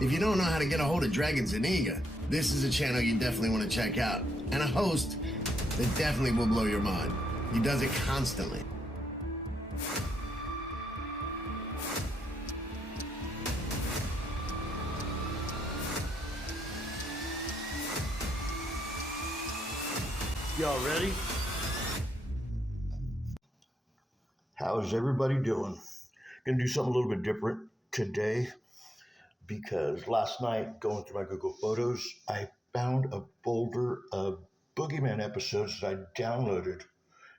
If you don't know how to get a hold of Dragon Zaniga, this is a channel you definitely want to check out, and a host that definitely will blow your mind. He does it constantly. Y'all ready? How's everybody doing? Gonna do something a little bit different today because last night, going through my Google Photos, I found a folder of Boogeyman episodes that I downloaded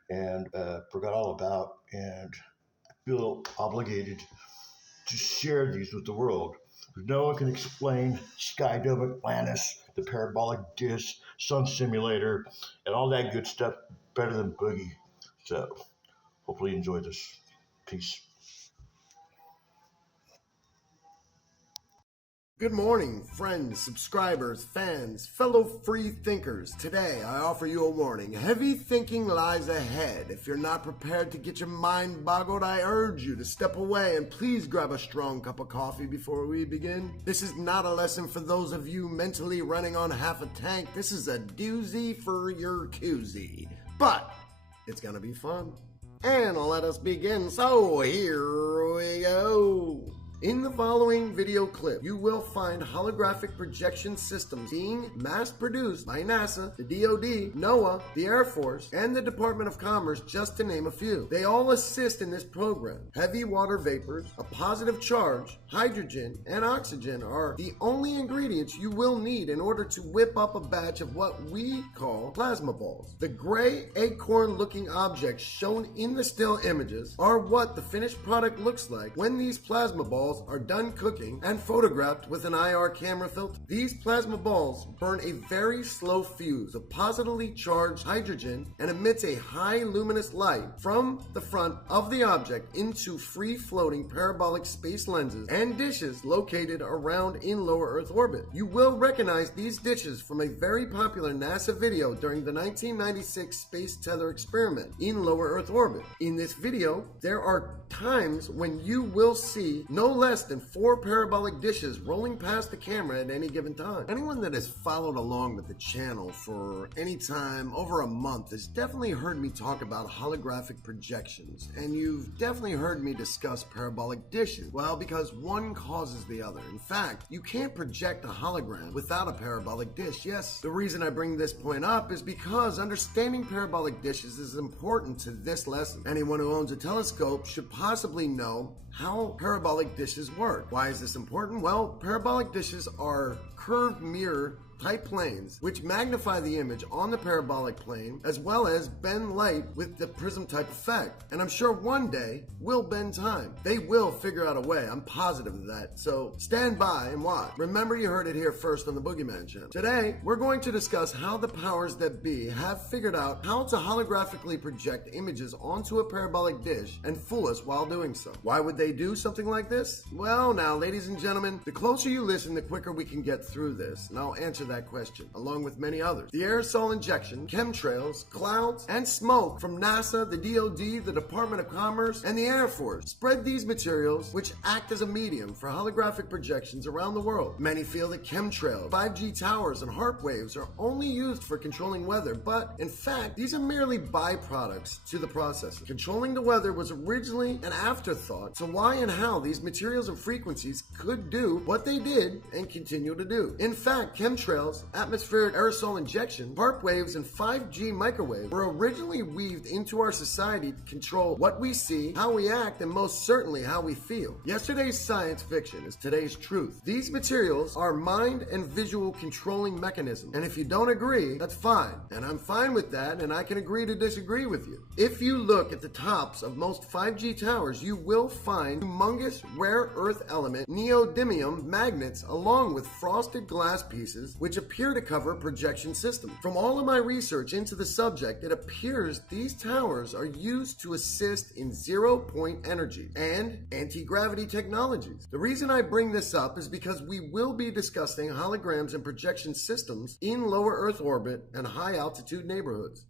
and forgot all about, and I feel obligated to share these with the world. No one can explain Skydome Atlantis, the parabolic disc, Sun Simulator, and all that good stuff better than Boogie. So, hopefully you enjoy this. Peace. Good morning, friends, subscribers, fans, fellow free thinkers. Today, I offer you a warning. Heavy thinking lies ahead. If you're not prepared to get your mind boggled, I urge you to step away and please grab a strong cup of coffee before we begin. This is not a lesson for those of you mentally running on half a tank. This is a doozy for your koozie. But it's gonna be fun. And let us begin. So here we go. In the following video clip, you will find holographic projection systems being mass-produced by NASA, the DoD, NOAA, the Air Force, and the Department of Commerce, just to name a few. They all assist in this program. Heavy water vapors, a positive charge, hydrogen, and oxygen are the only ingredients you will need in order to whip up a batch of what we call plasma balls. The gray acorn-looking objects shown in the still images are what the finished product looks like when these plasma balls are done cooking and photographed with an IR camera filter. These plasma balls burn a very slow fuse of positively charged hydrogen and emits a high luminous light from the front of the object into free-floating parabolic space lenses and dishes located around in lower Earth orbit. You will recognize these dishes from a very popular NASA video during the 1996 Space Tether experiment in lower Earth orbit. In this video, there are times when you will see no less than 4 parabolic dishes rolling past the camera at any given time. Anyone that has followed along with the channel for any time over a month has definitely heard me talk about holographic projections, and you've definitely heard me discuss parabolic dishes. Well, because one causes the other. In fact, you can't project a hologram without a parabolic dish. Yes, the reason I bring this point up is because understanding parabolic dishes is important to this lesson. Anyone who owns a telescope should possibly know how parabolic dishes work. Why is this important? Well, parabolic dishes are curved mirror type planes which magnify the image on the parabolic plane as well as bend light with the prism type effect. And I'm sure one day will bend time. They will figure out a way. I'm positive of that. So stand by and watch. Remember, you heard it here first on the Boogeyman channel. Today, we're going to discuss how the powers that be have figured out how to holographically project images onto a parabolic dish and fool us while doing so. Why would they do something like this? Well, now, ladies and gentlemen, the closer you listen, the quicker we can get through this. And I'll answer that question, along with many others. The aerosol injection, chemtrails, clouds, and smoke from NASA, the DoD, the Department of Commerce, and the Air Force spread these materials, which act as a medium for holographic projections around the world. Many feel that chemtrails, 5G towers, and HARP waves are only used for controlling weather, but in fact, these are merely byproducts to the process. Controlling the weather was originally an afterthought, so why and how these materials and frequencies could do what they did and continue to do. In fact, chemtrails, atmospheric aerosol injection, HARP waves, and 5G microwaves were originally weaved into our society to control what we see, how we act, and most certainly how we feel. Yesterday's science fiction is today's truth. These materials are mind and visual controlling mechanisms, and if you don't agree, that's fine. And I'm fine with that, and I can agree to disagree with you. If you look at the tops of most 5G towers, you will find humongous rare earth element neodymium magnets along with frosted glass pieces which appear to cover projection systems. From all of my research into the subject, it appears these towers are used to assist in zero-point energy and anti-gravity technologies. The reason I bring this up is because we will be discussing holograms and projection systems in lower Earth orbit and high-altitude neighborhoods.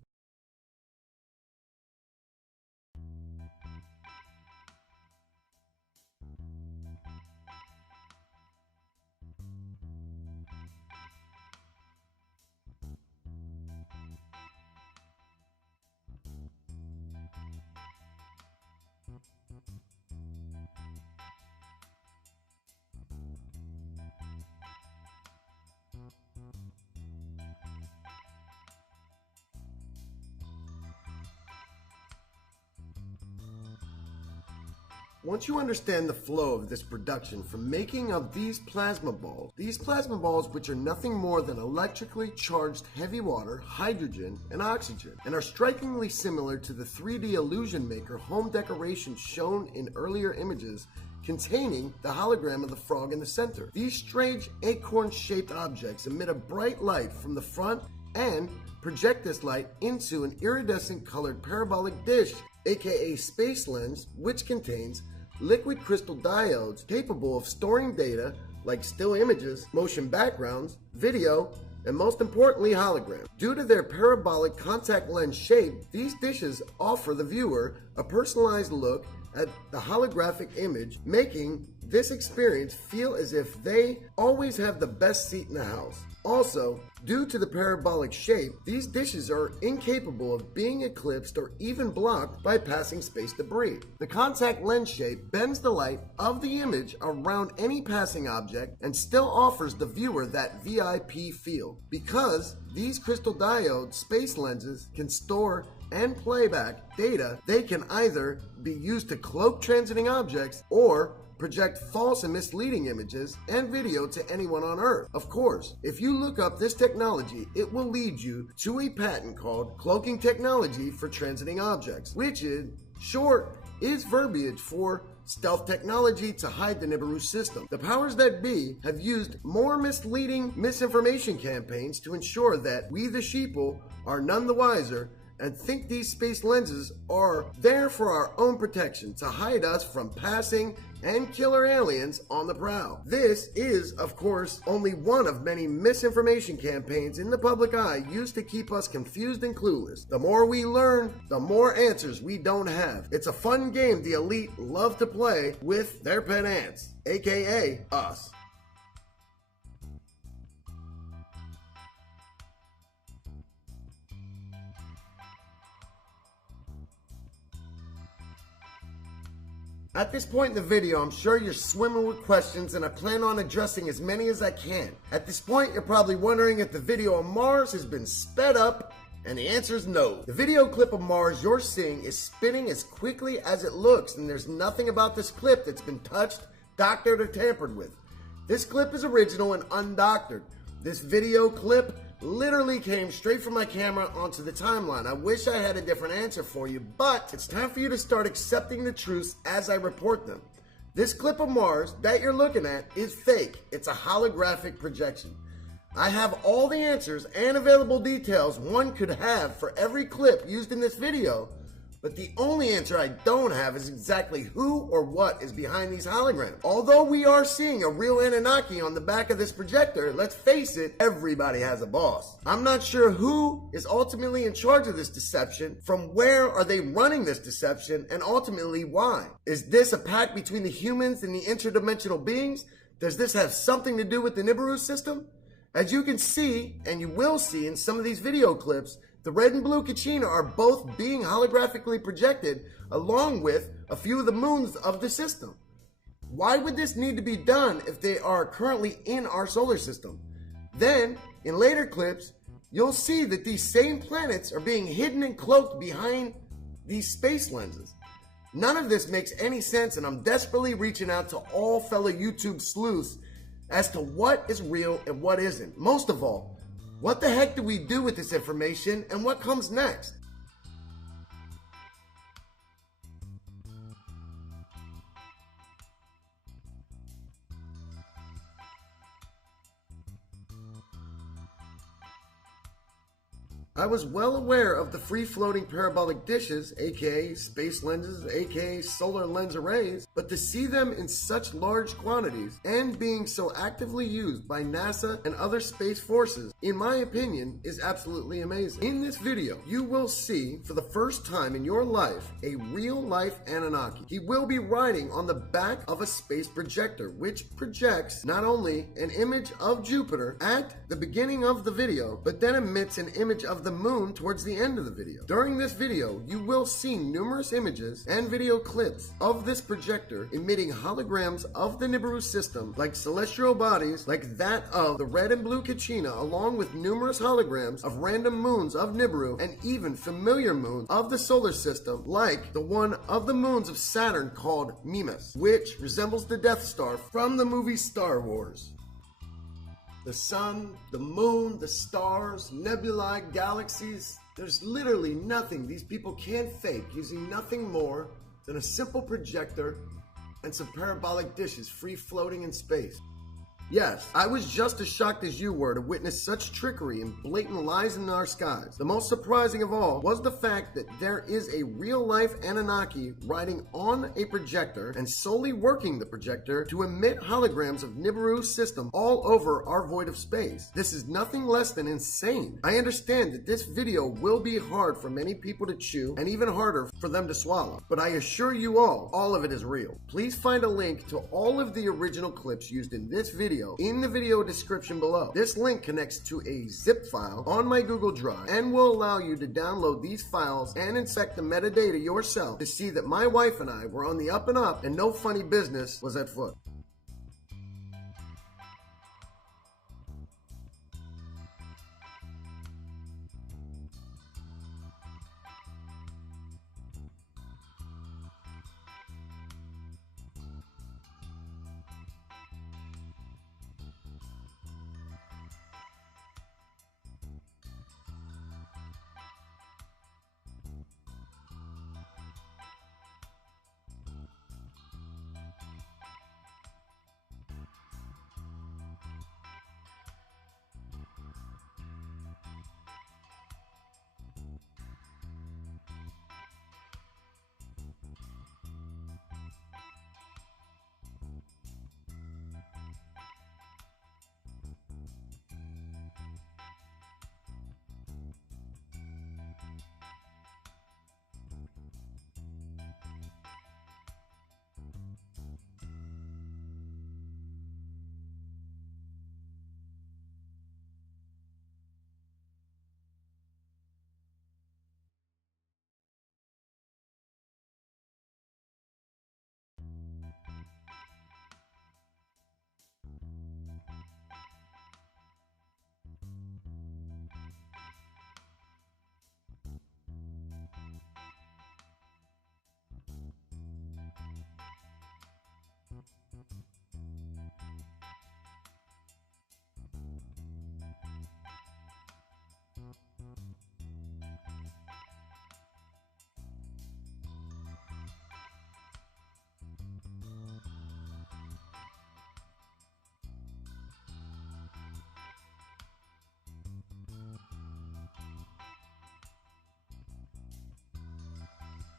Once you understand the flow of this production from making of these plasma balls which are nothing more than electrically charged heavy water, hydrogen, and oxygen, and are strikingly similar to the 3D illusion maker home decorations shown in earlier images containing the hologram of the frog in the center. These strange acorn-shaped objects emit a bright light from the front and project this light into an iridescent colored parabolic dish, aka space lens, which contains liquid crystal diodes capable of storing data like still images, motion backgrounds, video, and most importantly, holograms. Due to their parabolic contact lens shape, these dishes offer the viewer a personalized look at the holographic image, making this experience feel as if they always have the best seat in the house. Also, due to the parabolic shape, these dishes are incapable of being eclipsed or even blocked by passing space debris. The contact lens shape bends the light of the image around any passing object and still offers the viewer that VIP feel. Because these crystal diode space lenses can store and playback data, they can either be used to cloak transiting objects or project false and misleading images and video to anyone on Earth. Of course, if you look up this technology, it will lead you to a patent called cloaking technology for transiting objects, which in short is verbiage for stealth technology to hide the Nibiru system. The powers that be have used more misleading misinformation campaigns to ensure that we the sheeple are none the wiser and think these space lenses are there for our own protection to hide us from passing and killer aliens on the prowl. This is, of course, only one of many misinformation campaigns in the public eye used to keep us confused and clueless. The more we learn, the more answers we don't have. It's a fun game the elite love to play with their pet ants, aka us. At this point in the video, I'm sure you're swimming with questions and I plan on addressing as many as I can. At this point, you're probably wondering if the video of Mars has been sped up, and the answer is no. The video clip of Mars you're seeing is spinning as quickly as it looks, and there's nothing about this clip that's been touched, doctored, or tampered with. This clip is original and undoctored. This video clip literally came straight from my camera onto the timeline. I wish I had a different answer for you, but it's time for you to start accepting the truths as I report them. This clip of Mars that you're looking at is fake. It's a holographic projection. I have all the answers and available details one could have for every clip used in this video, but the only answer I don't have is exactly who or what is behind these holograms. Although we are seeing a real Anunnaki on the back of this projector, let's face it, everybody has a boss. I'm not sure who is ultimately in charge of this deception, from where are they running this deception, and ultimately why. Is this a pact between the humans and the interdimensional beings? Does this have something to do with the Nibiru system? As you can see, and you will see in some of these video clips, the red and blue Kachina are both being holographically projected along with a few of the moons of the system. Why would this need to be done if they are currently in our solar system? Then, in later clips, you'll see that these same planets are being hidden and cloaked behind these space lenses. None of this makes any sense, and I'm desperately reaching out to all fellow YouTube sleuths as to what is real and what isn't. Most of all, what the heck do we do with this information and what comes next? I was well aware of the free-floating parabolic dishes, aka space lenses, aka solar lens arrays, but to see them in such large quantities and being so actively used by NASA and other space forces, in my opinion, is absolutely amazing. In this video, you will see, for the first time in your life, a real-life Anunnaki. He will be riding on the back of a space projector, which projects not only an image of Jupiter at the beginning of the video, but then emits an image of the the moon towards the end of the video. During this video, you will see numerous images and video clips of this projector emitting holograms of the Nibiru system, like celestial bodies like that of the red and blue Kachina, along with numerous holograms of random moons of Nibiru and even familiar moons of the solar system, like the one of the moons of Saturn called Mimas, which resembles the Death Star from the movie Star Wars. The sun, the moon, the stars, nebulae, galaxies, there's literally nothing these people can't fake using nothing more than a simple projector and some parabolic dishes free floating in space. Yes, I was just as shocked as you were to witness such trickery and blatant lies in our skies. The most surprising of all was the fact that there is a real-life Anunnaki riding on a projector and solely working the projector to emit holograms of Nibiru's system all over our void of space. This is nothing less than insane. I understand that this video will be hard for many people to chew and even harder for them to swallow, but I assure you all of it is real. Please find a link to all of the original clips used in this video in the video description below. This link connects to a zip file on my Google Drive and will allow you to download these files and inspect the metadata yourself to see that my wife and I were on the up and up and no funny business was at foot.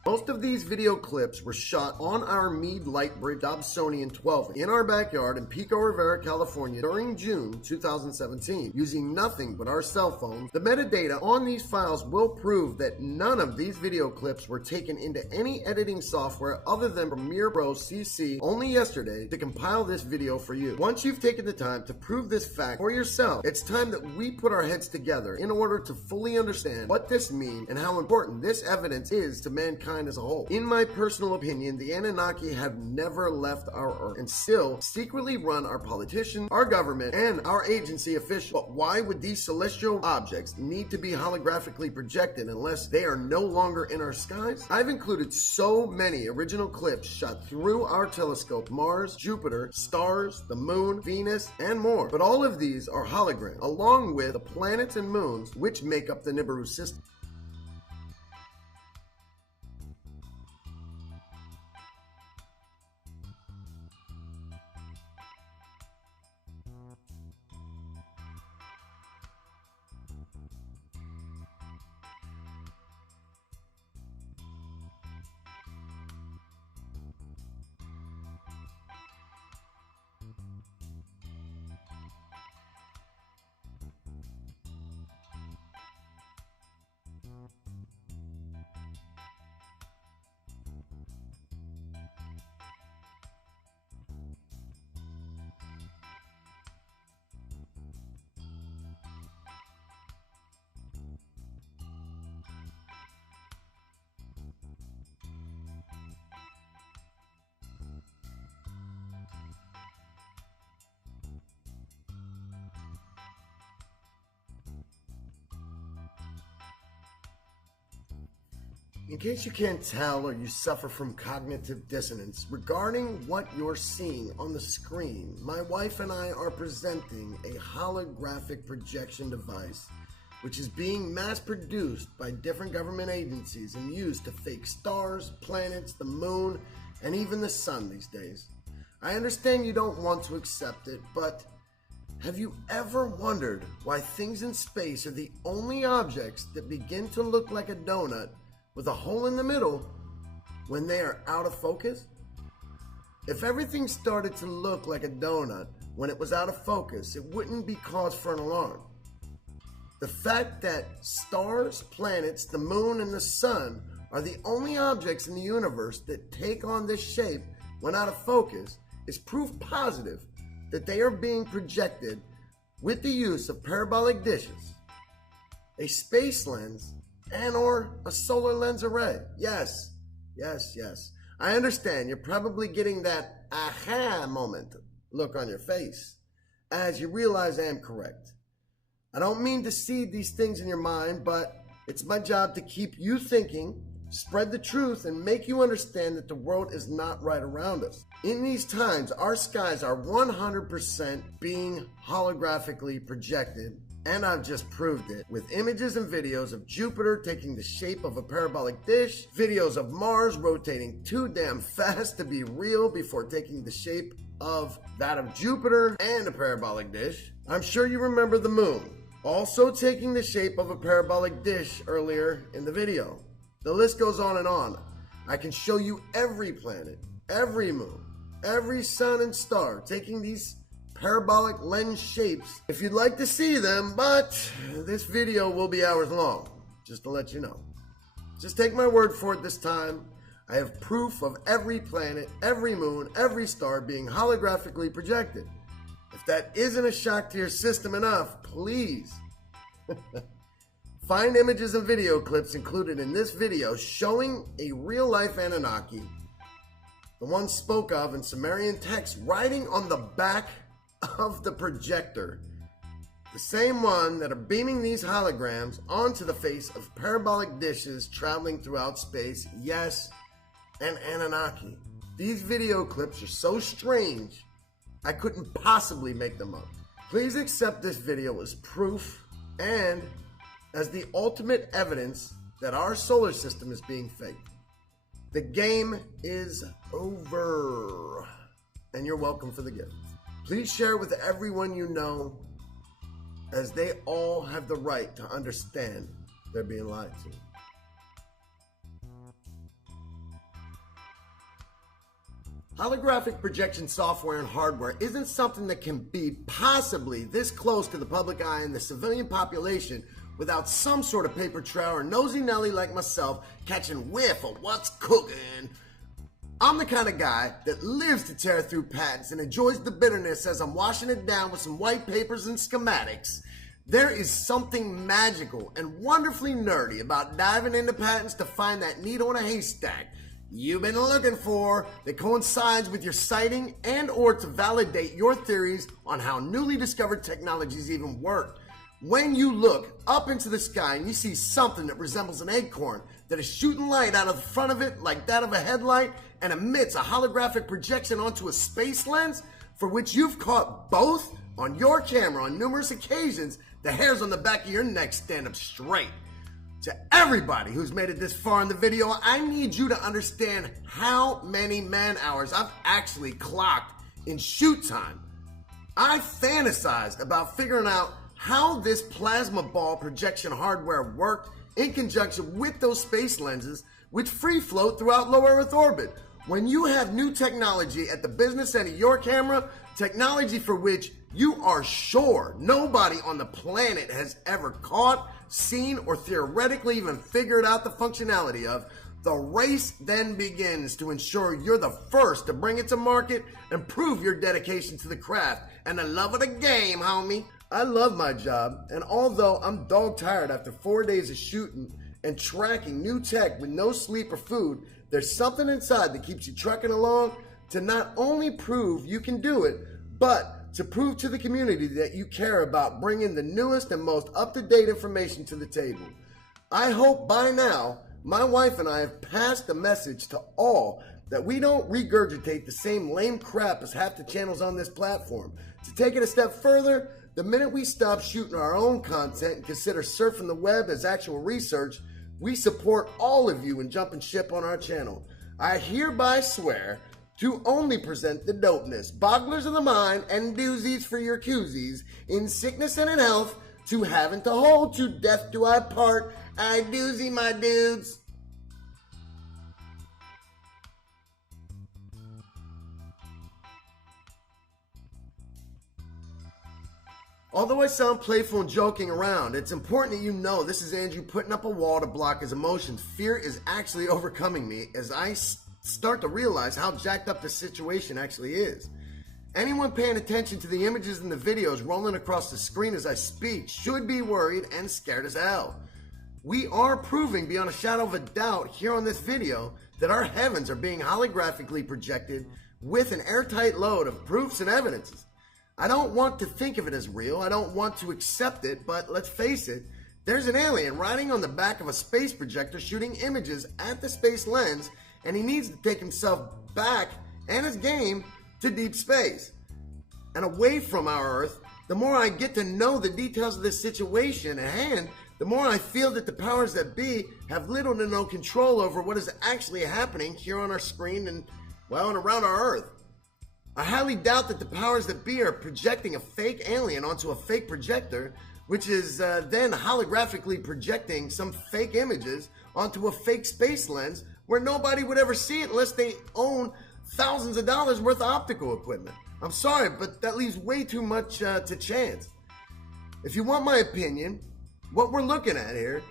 Most of these video clips were shot on our Meade Lightbridge Dobsonian 12 in our backyard in Pico Rivera, California during June 2017, using nothing but our cell phones. The metadata on these files will prove that none of these video clips were taken into any editing software other than Premiere Pro CC only yesterday to compile this video for you. Once you've taken the time to prove this fact for yourself, it's time that we put our heads together in order to fully understand what this means and how important this evidence is to mankind as a whole. In my personal opinion, the Anunnaki have never left our Earth and still secretly run our politicians, our government, and our agency officials. But why would these celestial objects need to be holographically projected unless they are no longer in our skies? I've included so many original clips shot through our telescope, Mars, Jupiter, stars, the moon, Venus, and more. But all of these are holograms, along with the planets and moons which make up the Nibiru system. In case you can't tell or you suffer from cognitive dissonance regarding what you're seeing on the screen, my wife and I are presenting a holographic projection device which is being mass-produced by different government agencies and used to fake stars, planets, the moon, and even the sun these days. I understand you don't want to accept it, but have you ever wondered why things in space are the only objects that begin to look like a donut with a hole in the middle when they are out of focus? If everything started to look like a donut when it was out of focus, it wouldn't be cause for an alarm. The fact that stars, planets, the moon, and the sun are the only objects in the universe that take on this shape when out of focus is proof positive that they are being projected with the use of parabolic dishes, a space lens, and or a solar lens array. Yes. I understand you're probably getting that aha moment look on your face as you realize I am correct. I don't mean to seed these things in your mind, but it's my job to keep you thinking, spread the truth, and make you understand that the world is not right around us. In these times, our skies are 100% being holographically projected, and I've just proved it with images and videos of Jupiter taking the shape of a parabolic dish, videos of Mars rotating too damn fast to be real before taking the shape of that of Jupiter and a parabolic dish. I'm sure you remember the moon also taking the shape of a parabolic dish earlier in the video. The list goes on and on. I can show you every planet, every moon, every sun and star taking these parabolic lens shapes if you'd like to see them, but this video will be hours long, just to let you know. Just take my word for it this time. I have proof of every planet, every moon, every star being holographically projected. If that isn't a shock to your system enough, please find images and video clips included in this video showing a real-life Anunnaki, the one spoke of in Sumerian text, writing on the back of the projector, the same one that are beaming these holograms onto the face of parabolic dishes traveling throughout space. Yes, an Anunnaki. These video clips are so strange, I couldn't possibly make them up. Please accept this video as proof and as the ultimate evidence that our solar system is being faked. The game is over, and you're welcome for the gift. Please share it with everyone you know, as they all have the right to understand they're being lied to. Holographic projection software and hardware isn't something that can be possibly this close to the public eye and the civilian population without some sort of paper trail or nosy Nelly like myself catching whiff of what's cooking. I'm the kind of guy that lives to tear through patents and enjoys the bitterness as I'm washing it down with some white papers and schematics. There is something magical and wonderfully nerdy about diving into patents to find that needle in a haystack you've been looking for that coincides with your sighting and or to validate your theories on how newly discovered technologies even work. When you look up into the sky and you see something that resembles an acorn that is shooting light out of the front of it like that of a headlight and emits a holographic projection onto a space lens for which you've caught both on your camera on numerous occasions, the hairs on the back of your neck stand up straight. To everybody who's made it this far in the video, I need you to understand how many man hours I've actually clocked in shoot time. I fantasized about figuring out how this plasma ball projection hardware worked in conjunction with those space lenses which free float throughout low Earth orbit. When you have new technology at the business end of your camera, technology for which you are sure nobody on the planet has ever caught, seen, or theoretically even figured out the functionality of, the race then begins to ensure you're the first to bring it to market and prove your dedication to the craft and the love of the game, homie. I love my job, and although I'm dog tired after 4 days of shooting and tracking new tech with no sleep or food, there's something inside that keeps you trucking along to not only prove you can do it, but to prove to the community that you care about bringing the newest and most up-to-date information to the table. I hope by now my wife and I have passed the message to all that we don't regurgitate the same lame crap as half the channels on this platform. To take it a step further, the minute we stop shooting our own content and consider surfing the web as actual research, we support all of you in jumping ship on our channel. I hereby swear to only present the dopeness, bogglers of the mind, and doozies for your koozies, in sickness and in health, to having to hold, to death do I part, I doozy my dudes. Although I sound playful and joking around, it's important that you know this is Andrew putting up a wall to block his emotions. Fear is actually overcoming me as I start to realize how jacked up the situation actually is. Anyone paying attention to the images and the videos rolling across the screen as I speak should be worried and scared as hell. We are proving beyond a shadow of a doubt here on this video that our heavens are being holographically projected with an airtight load of proofs and evidences. I don't want to think of it as real, I don't want to accept it, but let's face it, there's an alien riding on the back of a space projector shooting images at the space lens, and he needs to take himself back and his game to deep space and away from our Earth. The more I get to know the details of this situation at hand, the more I feel that the powers that be have little to no control over what is actually happening here on our screen and, well, and around our Earth. I highly doubt that the powers that be are projecting a fake alien onto a fake projector, which is then holographically projecting some fake images onto a fake space lens where nobody would ever see it unless they own thousands of dollars worth of optical equipment. I'm sorry, but that leaves way too much to chance. If you want my opinion, what we're looking at here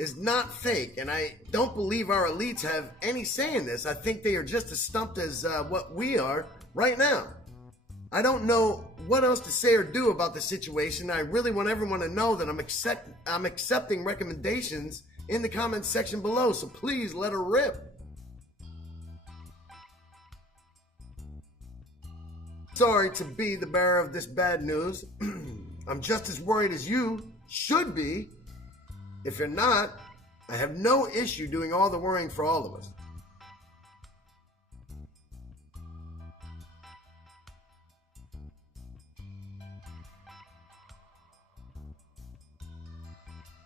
is not fake, and I don't believe our elites have any say in this. I think they are just as stumped as what we are right now. I don't know what else to say or do about the situation. I really want everyone to know that I'm accepting recommendations in the comments section below, so please let her rip. Sorry to be the bearer of this bad news. I'm just as worried as you should be. If you're not, I have no issue doing all the worrying for all of us.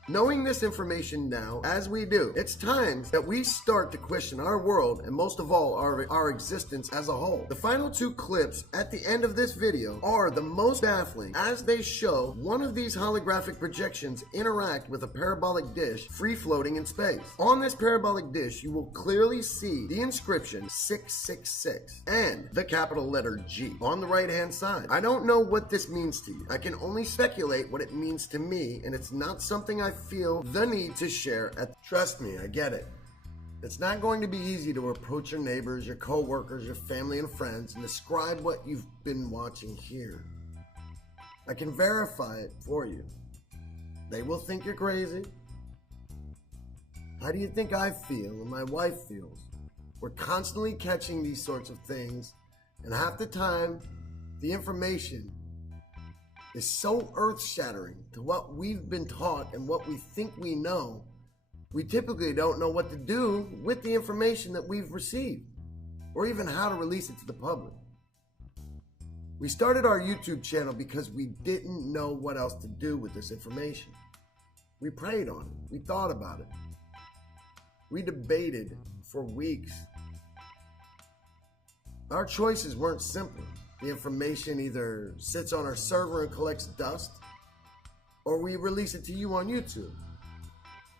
Knowing this information now, as we do, it's time that we start to question our world and most of all our existence as a whole. The final two clips at the end of this video are the most baffling as they show one of these holographic projections interact with a parabolic dish free floating in space. On this parabolic dish, you will clearly see the inscription 666 and the capital letter G on the right hand side. I don't know what this means to you. I can only speculate what it means to me, and it's not something I feel the need to share. Trust me, I get it. It's not going to be easy to approach your neighbors, your co-workers, your family and friends and describe what you've been watching here. I can verify it for you. They will think you're crazy. How do you think I feel and my wife feels? We're constantly catching these sorts of things, and half the time the information is so earth-shattering to what we've been taught and what we think we know, we typically don't know what to do with the information that we've received, or even how to release it to the public. We started our YouTube channel because we didn't know what else to do with this information. We prayed on it. We thought about it. We debated for weeks. Our choices weren't simple. The information either sits on our server and collects dust, or we release it to you on YouTube.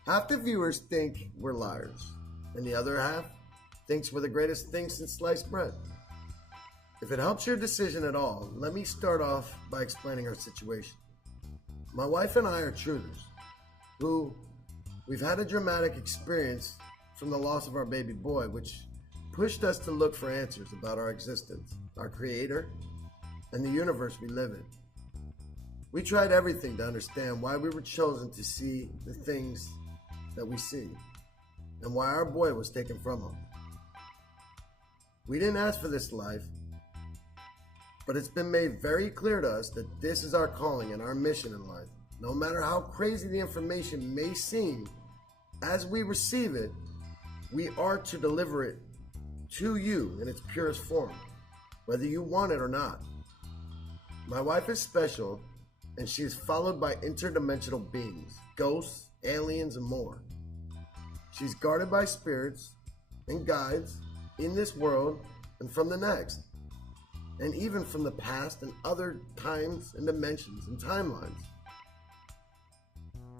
Half the viewers think we're liars, and the other half thinks we're the greatest thing since sliced bread. If it helps your decision at all, let me start off by explaining our situation. My wife and I are truthers, who we've had a dramatic experience from the loss of our baby boy, which pushed us to look for answers about our existence, our creator, and the universe we live in. We tried everything to understand why we were chosen to see the things that we see, and why our boy was taken from us. We didn't ask for this life, but it's been made very clear to us that this is our calling and our mission in life. No matter how crazy the information may seem As we receive it, we are to deliver it to you in its purest form, whether you want it or not. My wife is special, and she is followed by interdimensional beings, ghosts, aliens, and more. She's guarded by spirits and guides in this world and from the next, and even from the past and other times and dimensions and timelines.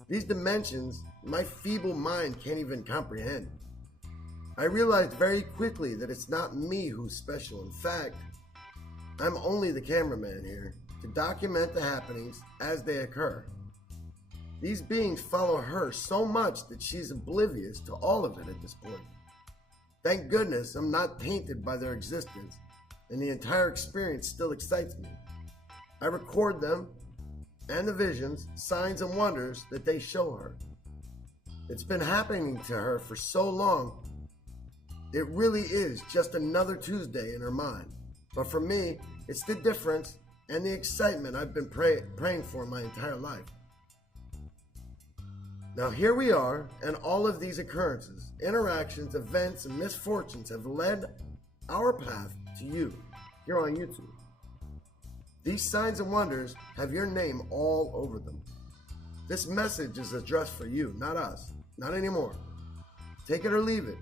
These dimensions, my feeble mind can't even comprehend. I realized very quickly that it's not me who's special. In fact, I'm only the cameraman here to document the happenings as they occur. These beings follow her so much that she's oblivious to all of it at this point. Thank goodness I'm not tainted by their existence, and the entire experience still excites me. I record them and the visions, signs, and wonders that they show her. It's been happening to her for so long, it really is just another Tuesday in her mind. But for me, it's the difference and the excitement I've been praying for my entire life. Now here we are, and all of these occurrences, interactions, events, and misfortunes have led our path to you here on YouTube. These signs and wonders have your name all over them. This message is addressed for you, not us, not anymore. Take it or leave it.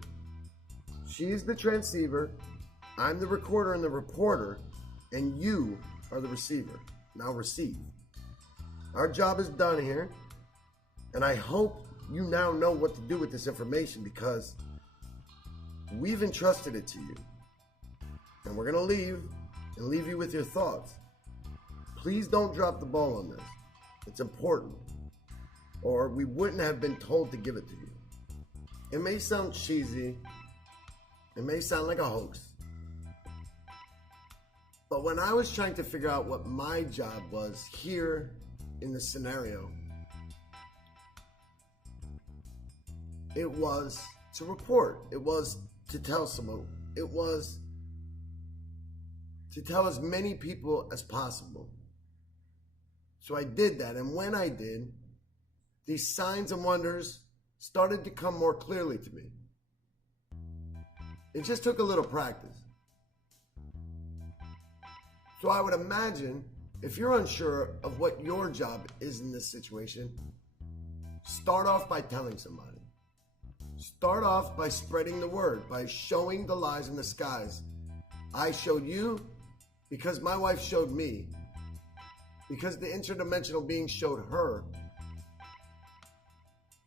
She's the transceiver, I'm the recorder and the reporter, and you are the receiver. Now receive. Our job is done here. And I hope you now know what to do with this information, because we've entrusted it to you. And we're going to leave you with your thoughts. Please don't drop the ball on this. It's important. Or we wouldn't have been told to give it to you. It may sound cheesy. It may sound like a hoax. But when I was trying to figure out what my job was here in this scenario, it was to report. It was to tell someone. It was to tell as many people as possible. So I did that. And when I did, these signs and wonders started to come more clearly to me. It just took a little practice. So I would imagine if you're unsure of what your job is in this situation, start off by telling somebody. Start off by spreading the word, by showing the lies in the skies. I showed you because my wife showed me, because the interdimensional being showed her.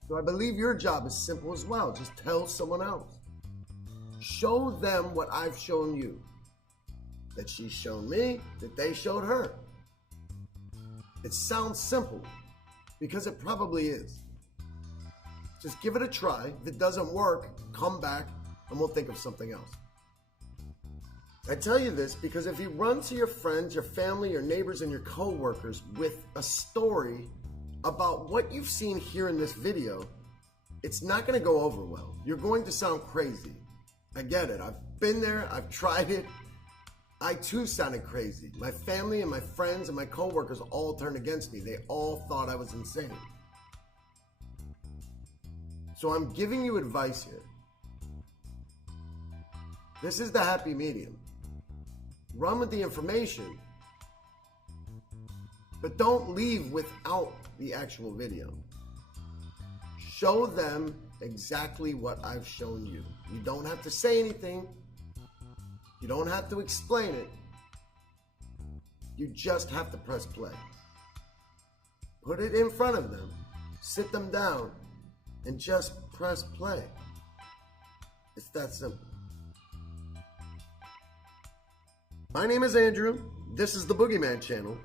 So I believe your job is simple as well. Just tell someone else. Show them what I've shown you, that she's shown me, that they showed her. It sounds simple, because it probably is. Just give it a try. If it doesn't work, come back and we'll think of something else. I tell you this because if you run to your friends, your family, your neighbors, and your co-workers with a story about what you've seen here in this video, it's not going to go over well. You're going to sound crazy. I get it. I've been there. I've tried it. I too sounded crazy. My family and my friends and my co-workers all turned against me. They all thought I was insane. So I'm giving you advice here. This is the happy medium. Run with the information, but don't leave without the actual video. Show them exactly what I've shown you. You don't have to say anything. You don't have to explain it. You just have to press play. Put it in front of them. Sit them down. And just press play. It's that simple. My name is Andrew. This is the Boogeyman channel.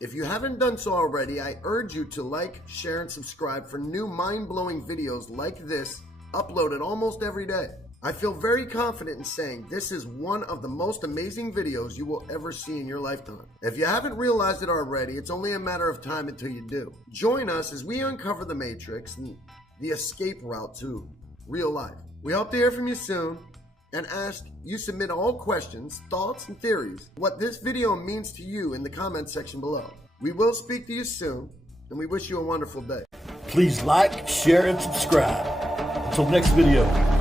If you haven't done so already, I urge you to like, share, and subscribe for new mind-blowing videos like this, uploaded almost every day. I feel very confident in saying this is one of the most amazing videos you will ever see in your lifetime. If you haven't realized it already, it's only a matter of time until you do. Join us as we uncover the Matrix and the escape route to real life. We hope to hear from you soon and ask you submit all questions, thoughts, and theories, what this video means to you in the comment section below. We will speak to you soon, and we wish you a wonderful day. Please like, share, and subscribe. Till next video.